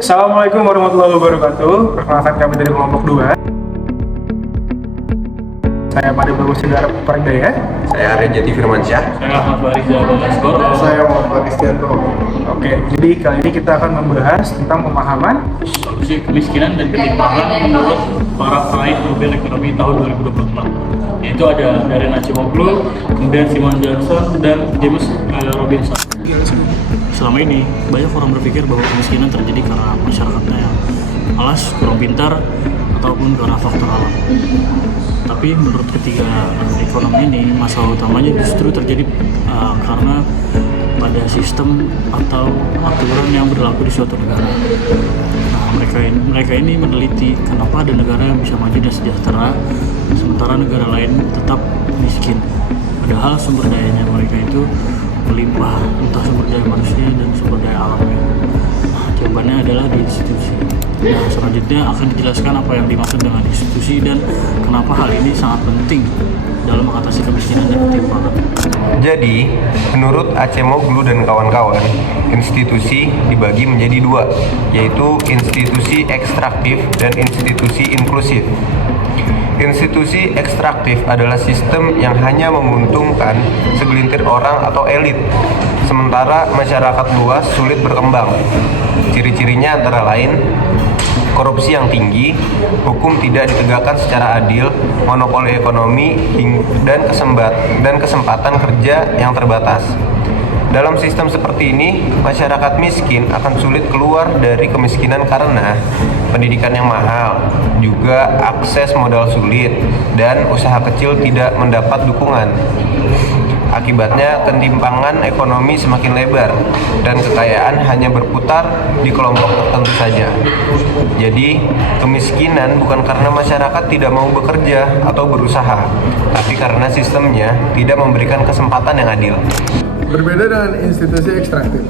Assalamualaikum warahmatullahi wabarakatuh. Perkenalkan kami dari kelompok 2. Saya Made Bagus Segara Pardaya. Saya Rejati Firmansyah. Saya Ahmad Fariza Balaskor. Saya Muhammad Istianto. Oke, jadi kali ini kita akan membahas tentang pemahaman Solusi kemiskinan dan ketimpangan menurut para peraih Nobel Ekonomi tahun 2024. Yaitu ada Darren Acemoglu, kemudian Simon Johnson, dan James Robinson. Selama ini, banyak orang berpikir bahwa kemiskinan terjadi karena masyarakatnya yang malas, kurang pintar, ataupun karena faktor alam. Tapi menurut ketiga ekonom ini, masalah utamanya justru terjadi karena pada sistem atau aturan yang berlaku di suatu negara. Nah, mereka ini meneliti kenapa ada negara yang bisa maju dan sejahtera, sementara negara lain tetap miskin. Padahal sumber dayanya mereka itu melimpah, entah sumber daya manusia dan sumber daya alamnya. Nah, jawabannya adalah di institusi. Nah, selanjutnya akan dijelaskan apa yang dimaksud dengan institusi dan kenapa hal ini sangat penting dalam mengatasi kemiskinan dan ketimpangan. Jadi, menurut Acemoglu dan kawan-kawan, institusi dibagi menjadi dua, yaitu institusi ekstraktif dan institusi inklusif. Institusi ekstraktif adalah sistem yang hanya menguntungkan segelintir orang atau elit, sementara masyarakat luas sulit berkembang. Ciri-cirinya antara lain korupsi yang tinggi, hukum tidak ditegakkan secara adil, monopoli ekonomi, dan kesempatan kerja yang terbatas. Dalam sistem seperti ini, masyarakat miskin akan sulit keluar dari kemiskinan karena pendidikan yang mahal, juga akses modal sulit, dan usaha kecil tidak mendapat dukungan. Akibatnya, ketimpangan ekonomi semakin lebar dan kekayaan hanya berputar di kelompok tertentu saja. Jadi, kemiskinan bukan karena masyarakat tidak mau bekerja atau berusaha, tapi karena sistemnya tidak memberikan kesempatan yang adil. Berbeda dengan institusi ekstraktif.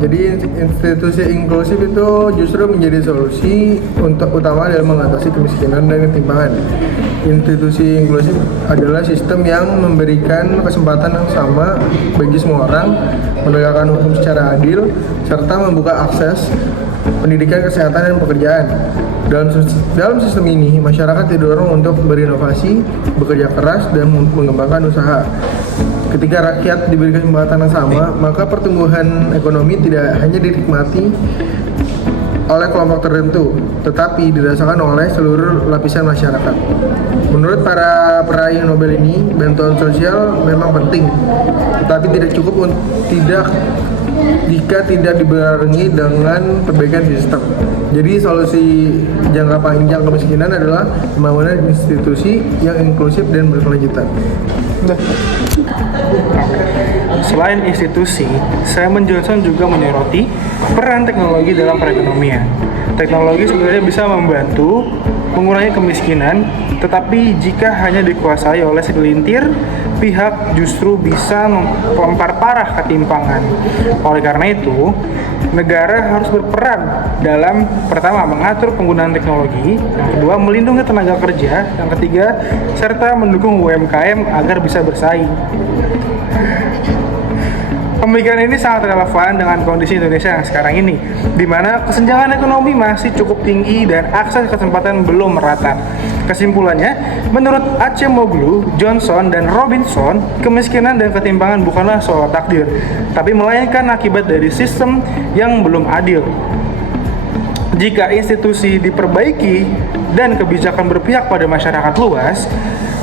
Jadi institusi inklusif itu justru menjadi solusi untuk utama dalam mengatasi kemiskinan dan ketimpangan. Institusi inklusif adalah sistem yang memberikan kesempatan yang sama bagi semua orang, menegakkan hukum secara adil, serta membuka akses pendidikan, kesehatan, dan pekerjaan. Dalam sistem ini, masyarakat didorong untuk berinovasi, bekerja keras, dan mengembangkan usaha. Ketika rakyat diberi kesempatan yang sama, maka pertumbuhan ekonomi tidak hanya dinikmati oleh kelompok tertentu, tetapi dirasakan oleh seluruh lapisan masyarakat. Menurut para peraih Nobel ini, bantuan sosial memang penting, tetapi tidak cukup jika tidak dibarengi dengan perbaikan sistem. Jadi solusi jangka panjang kemiskinan adalah pembangunan institusi yang inklusif dan berkelanjutan. Selain institusi, Simon Johnson juga menyoroti peran teknologi dalam perekonomian. Teknologi sebenarnya bisa membantu mengurangi kemiskinan, tetapi jika hanya dikuasai oleh segelintir pihak justru bisa memperparah ketimpangan. Oleh karena itu, negara harus berperan dalam pertama mengatur penggunaan teknologi, yang kedua melindungi tenaga kerja, yang ketiga serta mendukung UMKM agar bisa bersaing. Pemikiran ini sangat relevan dengan kondisi Indonesia yang sekarang ini, di mana kesenjangan ekonomi masih cukup tinggi dan akses kesempatan belum merata. Kesimpulannya, menurut Acemoglu, Johnson, dan Robinson, kemiskinan dan ketimpangan bukanlah soal takdir, tapi melainkan akibat dari sistem yang belum adil. Jika institusi diperbaiki dan kebijakan berpihak pada masyarakat luas,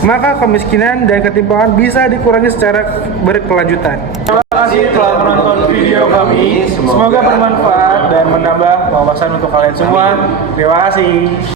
maka kemiskinan dan ketimpangan bisa dikurangi secara berkelanjutan. Terima kasih telah menonton video kami. Semoga bermanfaat dan menambah wawasan untuk kalian semua. Terima kasih.